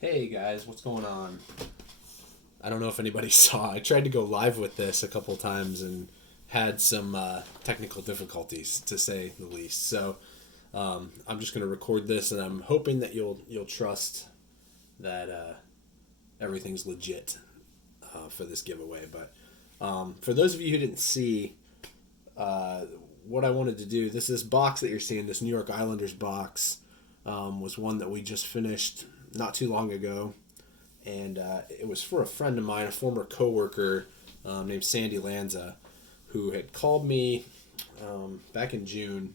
Hey guys, what's going on? I don't know if anybody saw. I tried to go live with this a couple times and had some technical difficulties, to say the least. So I'm just going to record this, and I'm hoping that you'll trust that everything's legit for this giveaway. But for those of you who didn't see, uh, what I wanted to do, this box that you're seeing, this New York Islanders box, was one that we just finished not too long ago, and it was for a friend of mine, a former coworker named Sandy Lanza, who had called me back in June,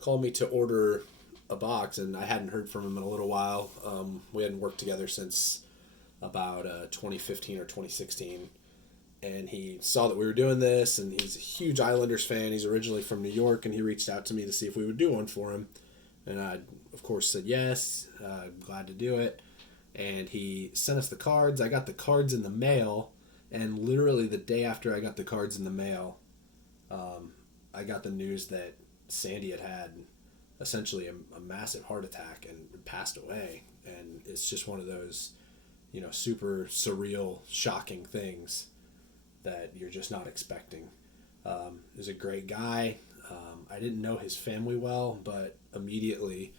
called me to order a box, and I hadn't heard from him in a little while. We hadn't worked together since about 2015 or 2016, and he saw that we were doing this, and he's a huge Islanders fan. He's originally from New York, and he reached out to me to see if we would do one for him, and I, of course, said yes, glad to do it. And he sent us the cards. I got the cards in the mail, and literally the day after I got the cards in the mail, I got the news that Sandy had essentially a massive heart attack and passed away. And it's just one of those, super surreal, shocking things that you're just not expecting. He's a great guy. I didn't know his family well, but immediately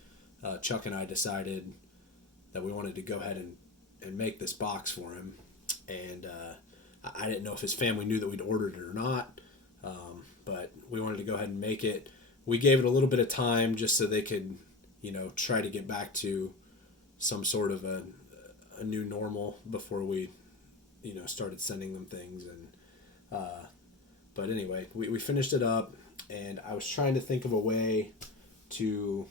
Chuck and I decided that we wanted to go ahead and make this box for him. And I didn't know if his family knew that we'd ordered it or not, but we wanted to go ahead and make it. We gave it a little bit of time just so they could, try to get back to some sort of a new normal before we, started sending them things. And but anyway, we finished it up, and I was trying to think of a way to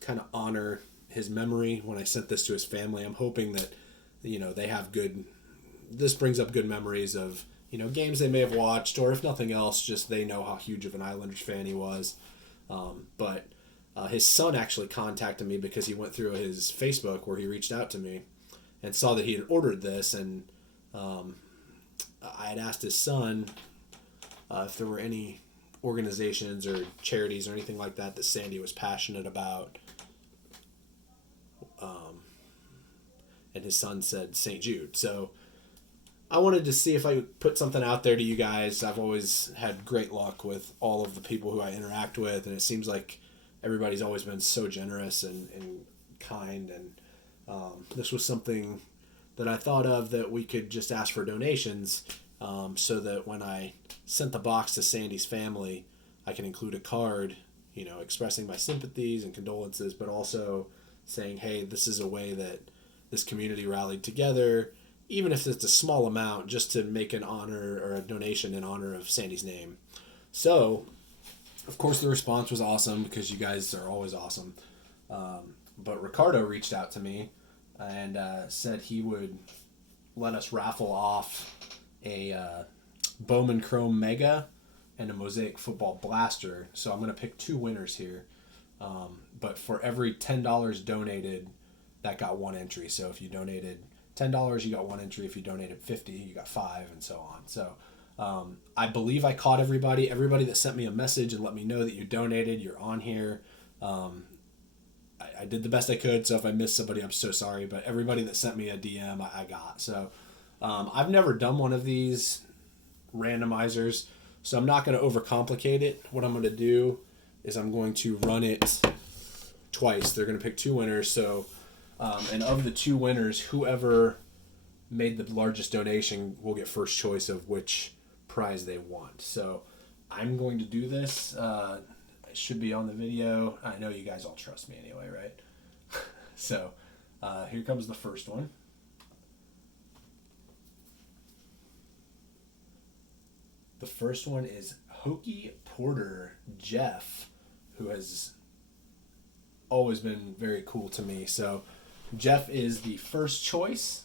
kind of honor his memory when I sent this to his family. I'm hoping that, they have good, this brings up good memories of, games they may have watched, or if nothing else, just they know how huge of an Islanders fan he was. But his son actually contacted me because he went through his Facebook where he reached out to me and saw that he had ordered this, and I had asked his son if there were any organizations or charities or anything like that that Sandy was passionate about. And his son said St. Jude. So I wanted to see if I could put something out there to you guys. I've always had great luck with all of the people who I interact with, and it seems like everybody's always been so generous and kind. And this was something that I thought of, that we could just ask for donations, so that when I sent the box to Sandy's family, I can include a card, expressing my sympathies and condolences, but also saying, hey, this is a way that this community rallied together, even if it's a small amount, just to make an honor or a donation in honor of Sandy's name. So, of course, the response was awesome, because you guys are always awesome. But Ricardo reached out to me and said he would let us raffle off a Bowman Chrome Mega and a Mosaic Football Blaster. So I'm going to pick two winners here. But for every $10 donated, that got one entry. So if you donated $10, you got one entry. If you donated $50, you got five, and so on. So I believe I caught everybody. Everybody that sent me a message and let me know that you donated, you're on here. I did the best I could, so if I missed somebody, I'm so sorry. But everybody that sent me a DM, I got. So I've never done one of these randomizers, so I'm not going to overcomplicate it. What I'm going to do is I'm going to run it twice. They're going to pick two winners. So, and of the two winners, whoever made the largest donation will get first choice of which prize they want. So I'm going to do this. It should be on the video. I know you guys all trust me anyway, right? So here comes the first one. The first one is Hokey Porter Jeff, who has always been very cool to me. So Jeff is the first choice.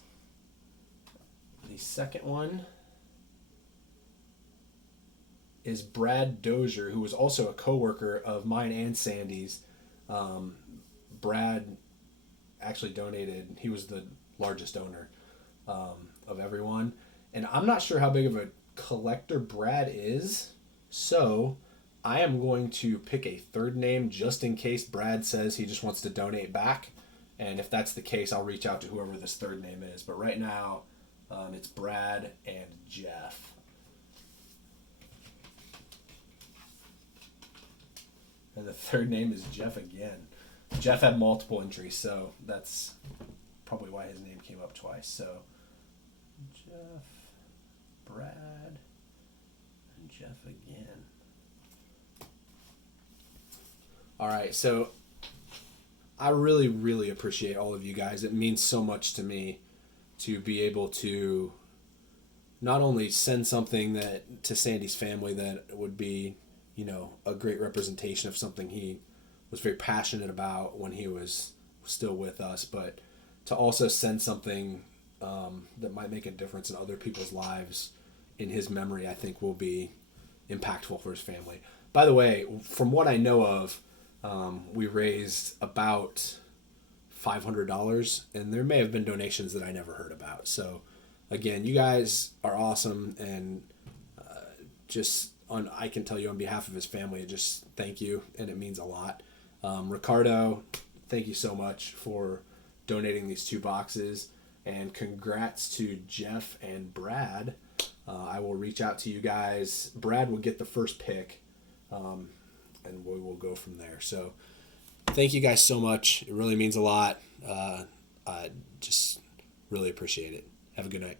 The second one is Brad Dozier, who was also a coworker of mine and Sandy's. Brad actually donated. He was the largest donor of everyone. And I'm not sure how big of a collector Brad is, so I am going to pick a third name just in case Brad says he just wants to donate back. And if that's the case, I'll reach out to whoever this third name is. But right now, it's Brad and Jeff. And the third name is Jeff again. Jeff had multiple entries, so that's probably why his name came up twice. So Jeff, Brad, and Jeff again. All right, so I really, really appreciate all of you guys. It means so much to me to be able to not only send something that to Sandy's family that would be, a great representation of something he was very passionate about when he was still with us, but to also send something that might make a difference in other people's lives in his memory, I think will be impactful for his family. By the way, from what I know of, we raised about $500, and there may have been donations that I never heard about. So again, you guys are awesome, and I can tell you on behalf of his family, just thank you, and it means a lot. Ricardo, thank you so much for donating these 2 boxes, and congrats to Jeff and Brad. I will reach out to you guys. Brad will get the first pick, and we will go from there. So thank you guys so much. It really means a lot. I just really appreciate it. Have a good night.